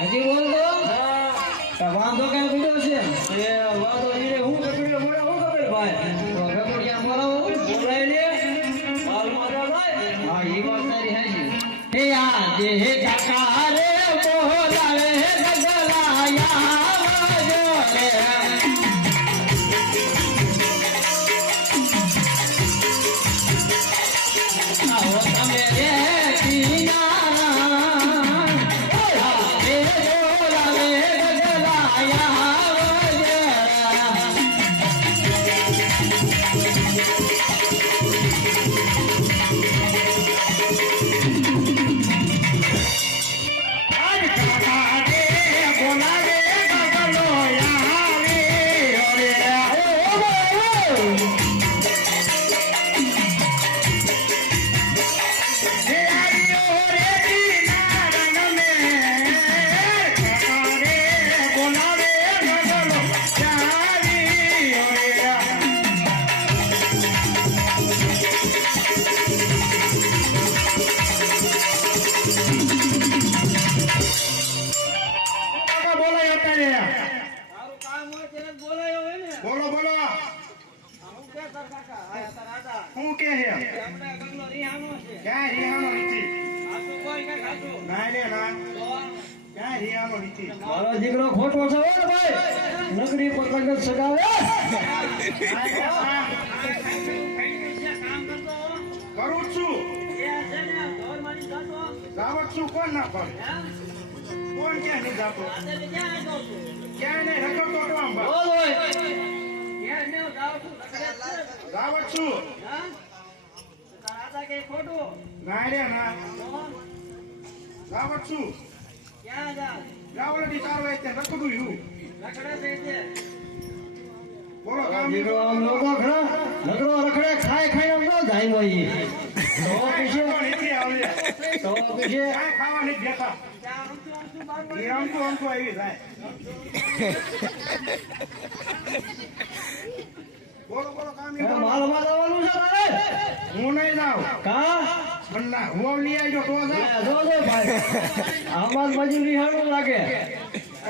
હજી બોલ તો વાંધો કઈ પડ્યો છે એ વાંધો ઈ હું કપડે મોડા હું કપડે ભાઈ તો કપડિયા બોલાવો બોલાય લે હાલ મારા ભાઈ હા ઈ વાત તારી હાજી હે આ જે કાકા રે બોલાવે ગગલાયા આવજો રે આવો તમે રે હું કે હે ક્યાં રિહાનો નથી ના રે ના ક્યાં રિહાનો નથી મારો દીકરો ખોટો છે હો ભાઈ નકરી પતંગ જ સગાવે કરું છું જાવત છું કોણ ના પડે કોણ ક્યાં નહીં જાતો ક્યાં નહીં રખડતો તો આમ બોલ ભાઈ જાવત છું ના રે ના જાવત છું જાવડથી 4 વાગે રખડું હું બોલો કામ દીકરો આમ લોકો ખરા નકરો રખડે ખાય ખાય એમ ન જાય ભાઈ તો પીછે નથી આવે તો પીછે કાંઈ ખાવા નથી દેતા એ આમતું આવી જાય બોલો બોલો કામ માલ માં જવાનું છે તારે હું નહીં જાઉં કા મન્ના હું લઈ આવજો તો જા જો ભાઈ આમાં મજૂરી હારું લાગે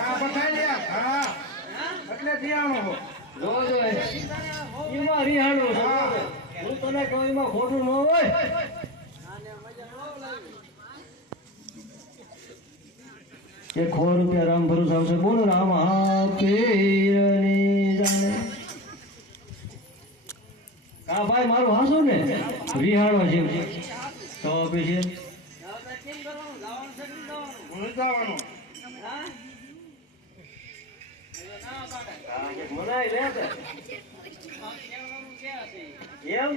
આ બતાઈ દે હા એટલે દિયાનો હો જો એમાં રિહાણું છે હું તને કહું એમાં ખોટું ન હોય એ ખો રૂપિયા રામ ભરોસ આવશે બોલો રામ પીરની જાણે કા ભાઈ મારું હાસું ને રિહાણો છે તો પછી હું જવાનું મનાઈ લે એમ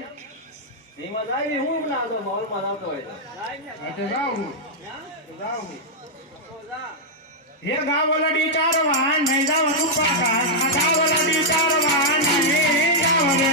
એમાં જાય હું ના તો મોલમાં આવતો હોય તો એટલે જાઉં હે ગાવલડી ચારવા નહીં જાવ રૂપા કા ગાવલડી ચારવા નહીં જાવ રે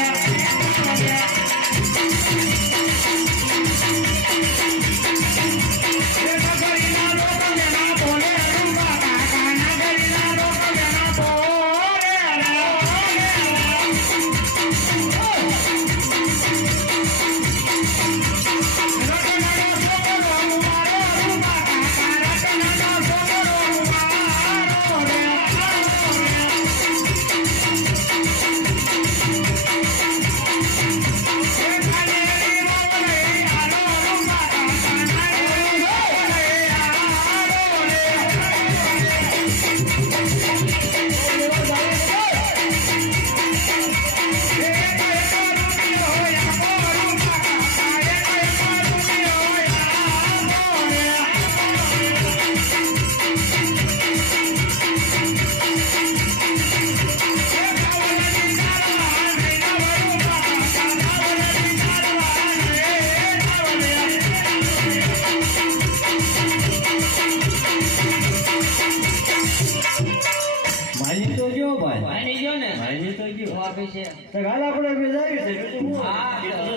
તો ગાલ આપણે બે જાય છે બીજું હું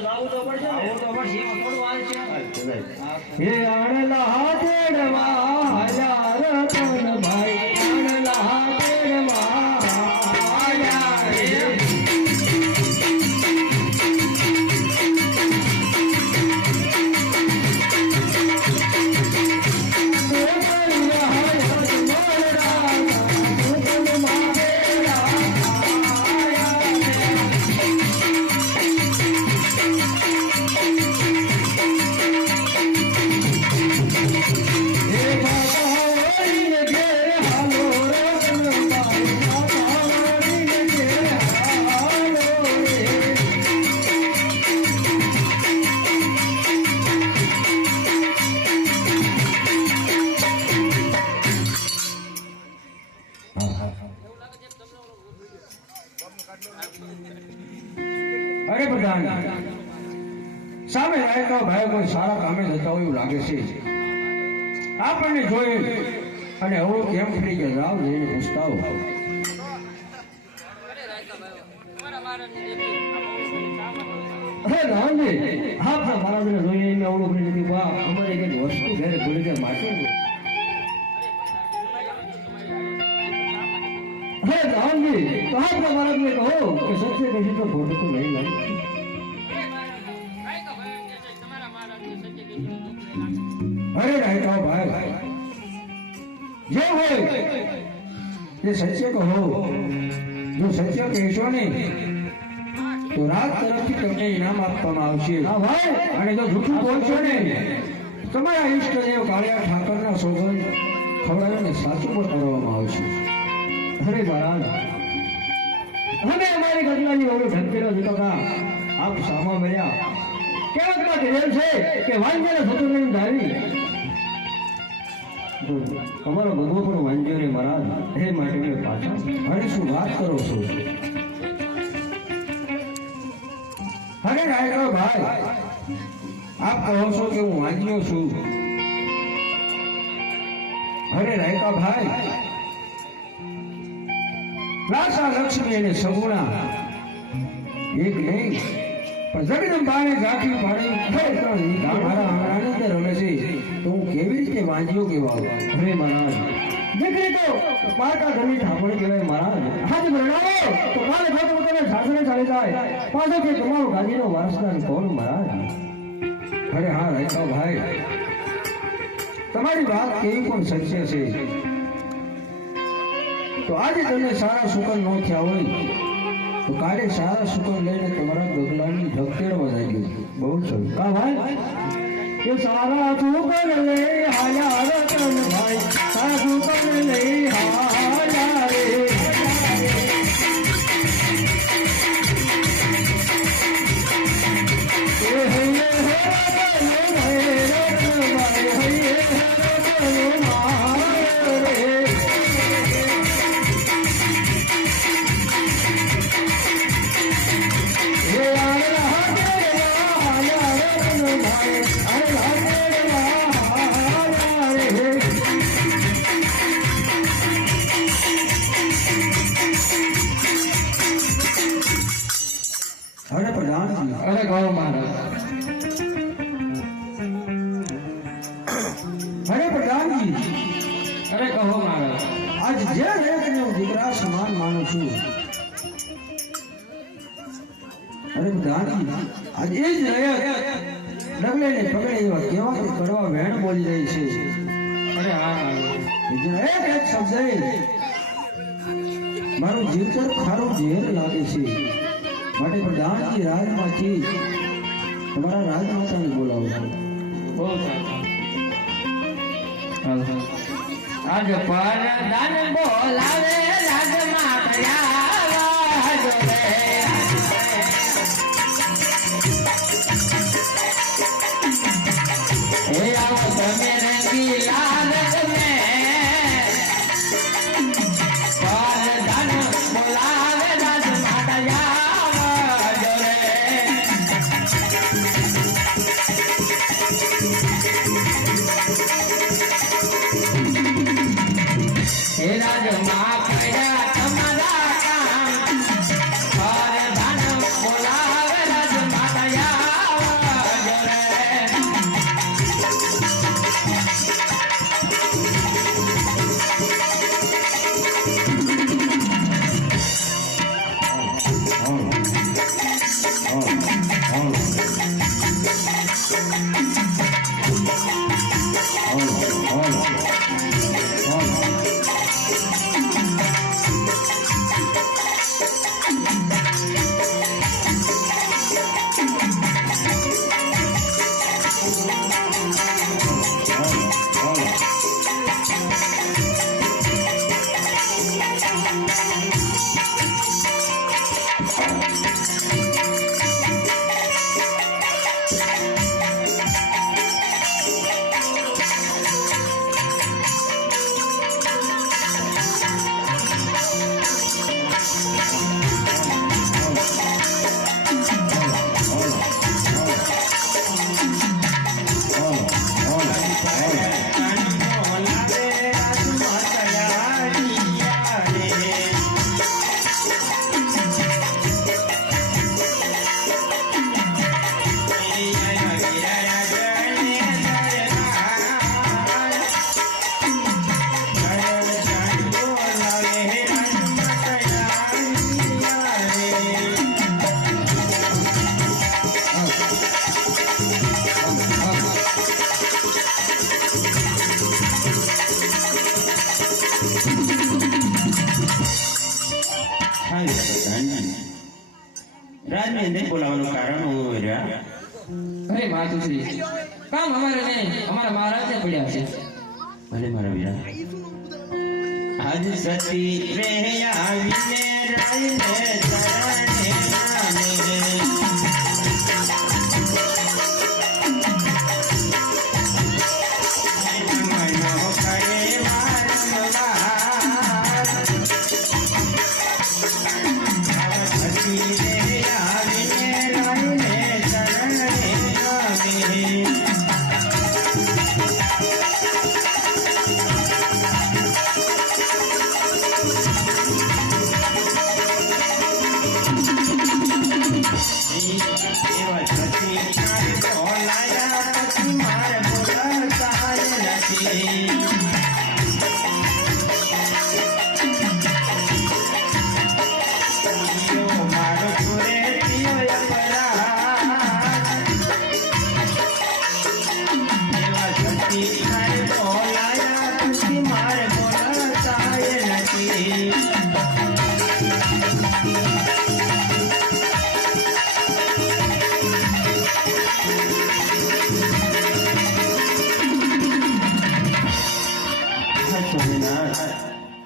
જાવું તો પડશે ને તો પડશે થોડું આવે છે એ આણલા હાથેડમાં હજાર તન ભાઈ આણલા હાથેડમાં હજાર રે અરે પ્રધાન સામે રાયકા ભાઈ કોઈ સારા કામે જતા હોય એવું લાગે છે. આપણને જોઈ અને અવળું કેમ ફરી ગયા જાવ જઈને પૂછતાઓ. અરે રામજી આપણા મહારાજને જોઈએ એને અવળું કરી દીધી. વાહ અમારી કઈ વસ્તુ ઘરે ભૂલી જાય માટે. અરે રામજી તો આપણા મહારાજને કહો કે સચ્ચે કહીશું તો ખોટું તો નહીં લાગે. અરે રાયકા ભાઈ જે હોય એ સત્ય કહો. જો સત્ય કહેશો ને તો રાત તરફથી તમને ઇનામ આપવામાં આવશે. હા ભાઈ. અને જો જૂઠું બોલશો ને તમારા ઈષ્ટદેવ કાળિયા ઠાકરના સોગંદ ખવડાવીને સાચું બતાવવામાં આવશે. અરે મહારાજ અમે અમારી ગજલાની ઓળો ઢંકેલો જીતો કા આપ સામા મળ્યા કેવતમાં કહેલ છે કે વાંજ્યને સતુરને ધારી તમારો ભગવો પણ વાંજ્યો ને મહારાજ એ માટે મેં પાછા. અરે શું વાત કરો છો? અરે રાયકા ભાઈ આપ કહો છો કે હું વાંચ્યો છું. અરે રાયકા ભાઈ રાસા લક્ષ્મી અને સગુણા એક નહીં પણ જગદંબાને ગાંઠી પાડી મારા આંગણાની અંદર રમે છે તો હું કેવી રીતે વાંચ્યો કેવાઉં? અરે મહારાજ દીકરી તો પારકા ઘરની ઠાકોર કહેવાય મહારાજ. આજે ભણાવો તો કાલે ખાતો પોતાના સાસરે ચાલી જાય પાછો કે તમારો ગાદીનો વારસદાર કોણ મહારાજ? અરે હા રાયકા ભાઈ તમારી વાત કેવી પણ સત્ય છે. તો આજે તમે સારા સુકન ન થયા હોય તો કાલે સારા સુકન લઈને તમારા ગગલાની ઢકેડમાં જાય ગયું. બહુ સરસ. કા ભાઈ એ સારા સુકન લે હાયા રતન ભાઈ સારા સુકન લે હાયા રે. અરે પ્રધાનજી અરે કહો મહારાજ. અરે પ્રધાનજી અરે કહો મહારાજ. આજ જે રેતને હું દીકરા સમાન માનું છું. અરે પ્રધાનજી આજ એ જ રેત ડગલે ને પગલે એવા કેવા કે કડવા વેણ બોલી રહી છે. અરે હા મહારાજ. બીજા એક શબ્દ મારું જીવતર ખારું ઝેર લાગે છે. માટે પ્રધાનજી રાજમાંથી તમારા રાજમાતાને બોલાવો. બહુ સારું. આજ પરદાન બોલાવે રાજમાં કયા જોડે. એ આવો તમે રંગી લાલ તમે પરદાન બોલાવે રાજમાં કયા જોડે. હે રાજમાં કયા તમારા કામ પરદાન બોલાવે રાજમાં કયા જોડે. રાજની અંદર બોલાવવાનું કારણ હું રહ્યા અરે માતુશ્રી, કામ અમારે નહીં, અમારા મહારાજને પડ્યા છે. ભલે મારા વીરા. આજ સતી રે આવીને રાયને ચરણે નામે. મનો કરે વારંવાર. સતી રે આવીને રાયને ચરણે નામે. એવા સતી મારે બોલાયા પછી મારે બોલાતા નથી. યો મારો સુરે પિયો અપરાધ. એવા સતી મારે બોલાયા પછી મારે બોલાતા નથી.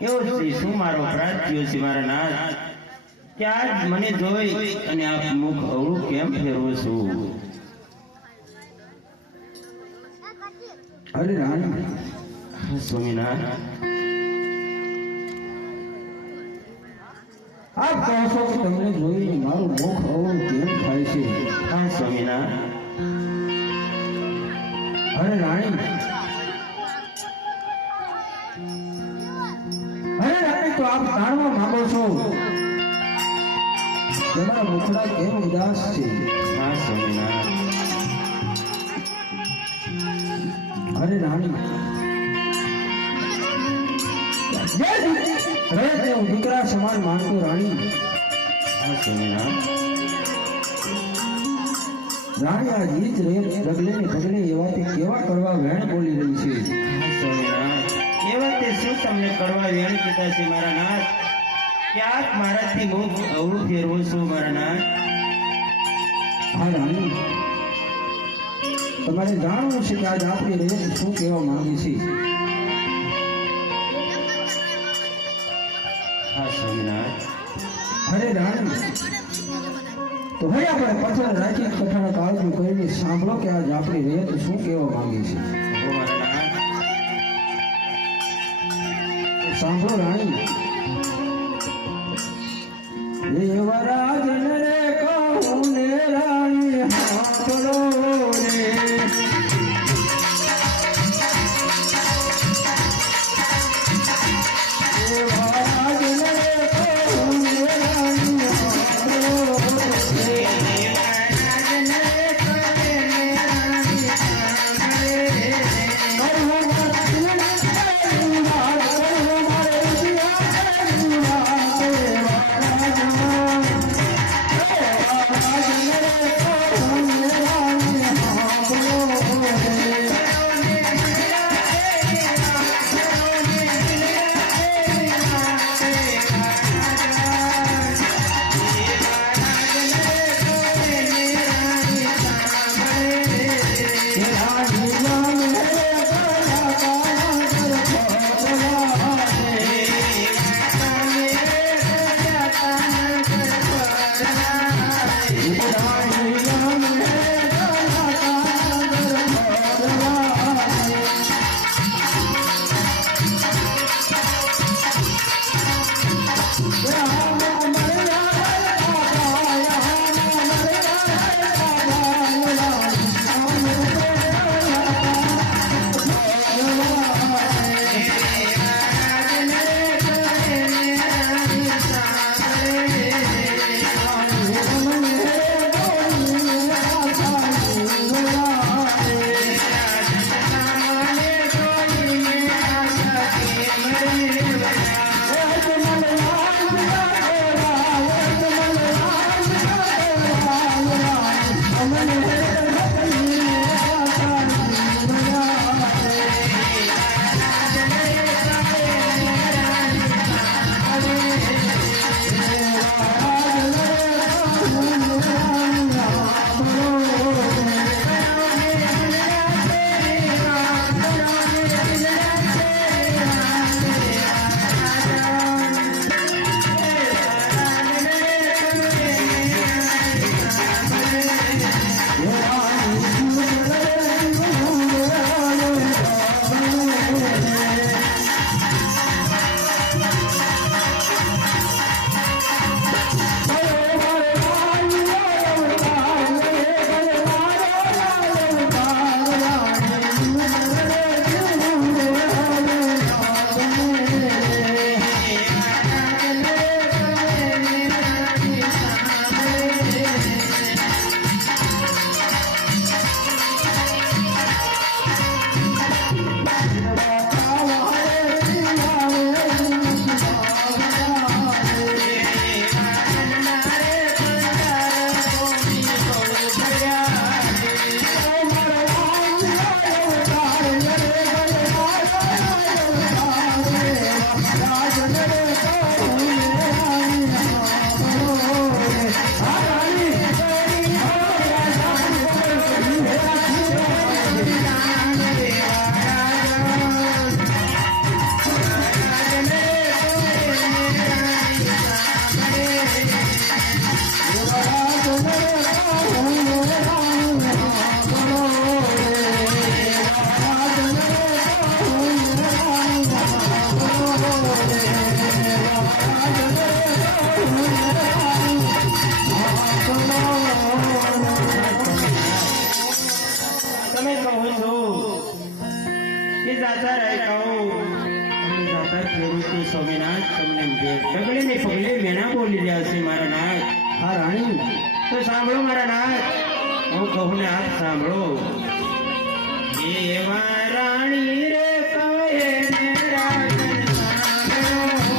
એવો શ્રી શું મારો અપરાધ થયો છે મારા નાથ કે આજ મને જોઈ અને આપ મુખ અવળું કેમ ફેરવો છું? અરે રાણી, હા સ્વામિનાથ. આપ કહો છો કે તમને જોઈને મારું મુખ અવળું કેમ થાય છે? હા સ્વામિનાથ. અરે રાણી, તો આપ જાણવા માંગો છો તમારા મુખડા કેમ ઉદાસ છે? હા સ્વામિનાથ. અરે રાણી, હું દીકરા સમાન માનતો રાણી. હા સ્વામિનાથ. રાણી, આ ગીત રગલે ને પગલે એવાથી કેવા કરવા વેણ બોલી રહી છે? હા સ્વામિનાથ. એવા તે શું તમને કરવા વેણ કીધા છે મારા નાથ કે આપ મારાથી મુખ અવળું ફેરવો છો મારા નાથ? હા રાણી, તમારે જાણવું છે કે આજ આપણી રેત શું કહેવા માંગે છે. હા સ્વામિનાથ. અરે રાણી, તો ભાઈ આપણે પથ્થર રાખી કઠણ કાળજું કરીને સાંભળો કે આજ આપણી રેત શું કહેવા માંગે છે. ઓ મારા નાથ. સાંભળો રાણી. એવા રાજન રે કહું ને રાણી સાંભળો રે. એવા રાજન રે કહું ને રાણી સાંભળો રે. તમે કહો છો કે જાતા રહે કહો તમે જાતા ખેડૂતો સ્વામિનાથ તમને ડગલે ને પગલે મેણા બોલી રહ્યા છે મારા નાથ. હા રાણી, તો સાંભળો મારા નાથ, હું કહું ને આપ સાંભળો. એવા રાણી રે કહે ને રાજન સાંભળો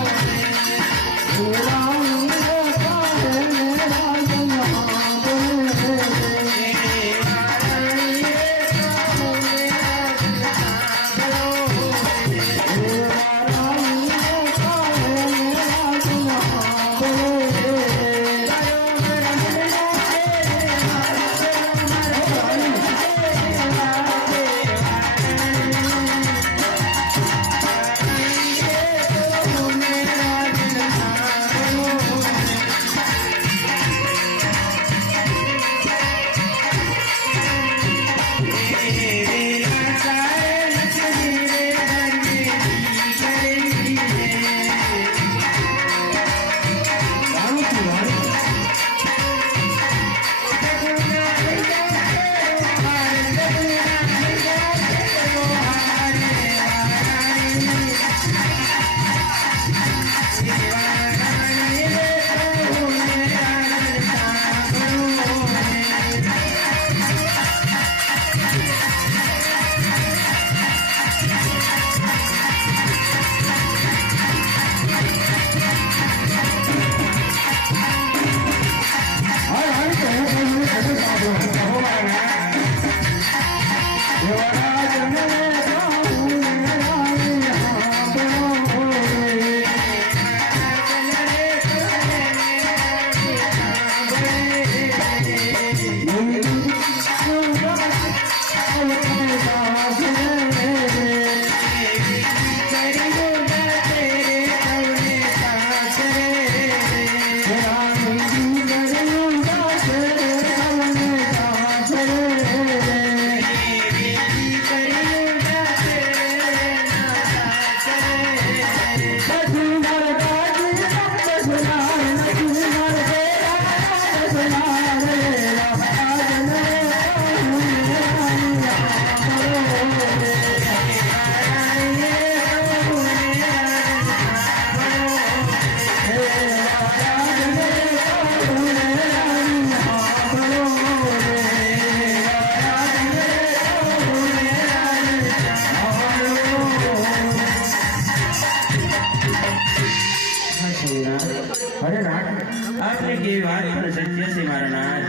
આપને કેવી વાત પણ સત્ય છે મારા નાથ.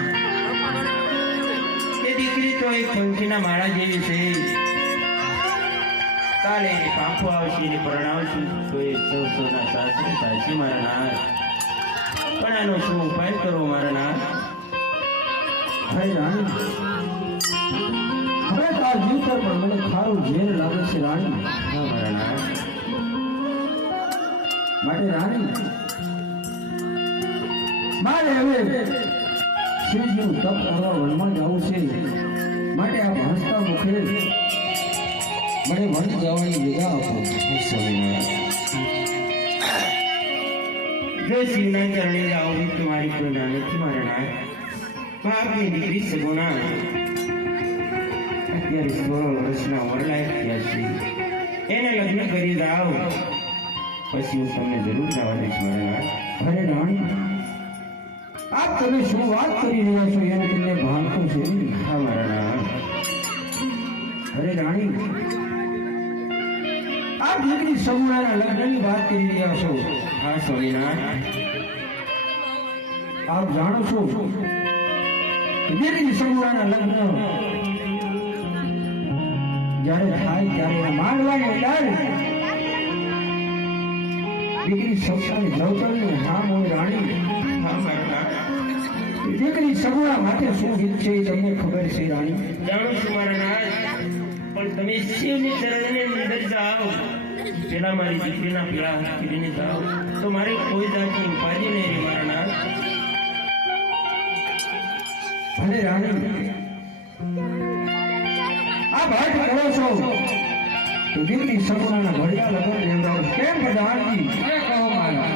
એ દીકરી તો એક પંખીના માળા જેવી છે. કાલે એને પાંખો આવશે ને પરણાવશું તો એ સૌના સાસરે થાય છે મારા નાથ. પણ આનો શું ઉપાય કરો મારા નાથ? અરે રાણી, હવે તો આ જીવતર પણ મને ખારું ઝેર લાગે છે રાણી. હા મારા નાથ. માટે રાણી, મારે હવે શ્રીજીનું તપ કરવા વનમાં જવું છે. માટે આ હસતા મુખે મને વન જવાની વિદા આપો. જો શિવના ચરણે આવું તો મારી કોઈ ના નથી મારા નાથ. આપની દીકરી સગુણા અત્યારે 16 વર્ષના વરલાયક થયા છે. એને લગ્ન કરી જાઓ પછી હું તમને જરૂર જવા દઈશ મારા નાથ. અરે રાણી, આપ તમે શું વાત કરી રહ્યા છો એને તમને ભાન તો છે નહીં? હા મારા નાથ. અરે રાણી, આપ દીકરી સમૂહના લગ્નની વાત કરી રહ્યા છો. હા સ્વામિનાથ. આપ જાણો છો દીકરી સમૂહના લગ્ન જ્યારે થાય ત્યારે આ માંડવાની ડાળ દીકરી સપનાની દ્રૌપદીને નામ હોય રાણી. હા મારા નાથ, દીકરી સગુણા માટે શું ગીત છે એ તમને ખબર છે રાણી? જાણું છું મારા નાથ, પણ તમે શિવની ચરણને અંદર જાઓ, પેલા મારી દીકરીના પીળા હાથ પીડીને જાઓ તો મારે કોઈ જાતની ઉપાધિ નહીં રહે મારા નાથ. ભલે રાણી, આ ભાઈ કરો છો તો દીકરી સગુણાના ઘડિયા લગન લેવડાવો. કેમ પ્રધાનજી? એ કહો મારા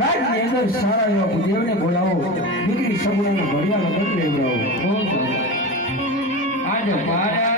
રાજની અંદર સારા એવા ભૂદેવને બોલાવો, દીકરી સગુણાના ઘડિયા લગન લેવડાવો. બહુ સરસ. આજે મારા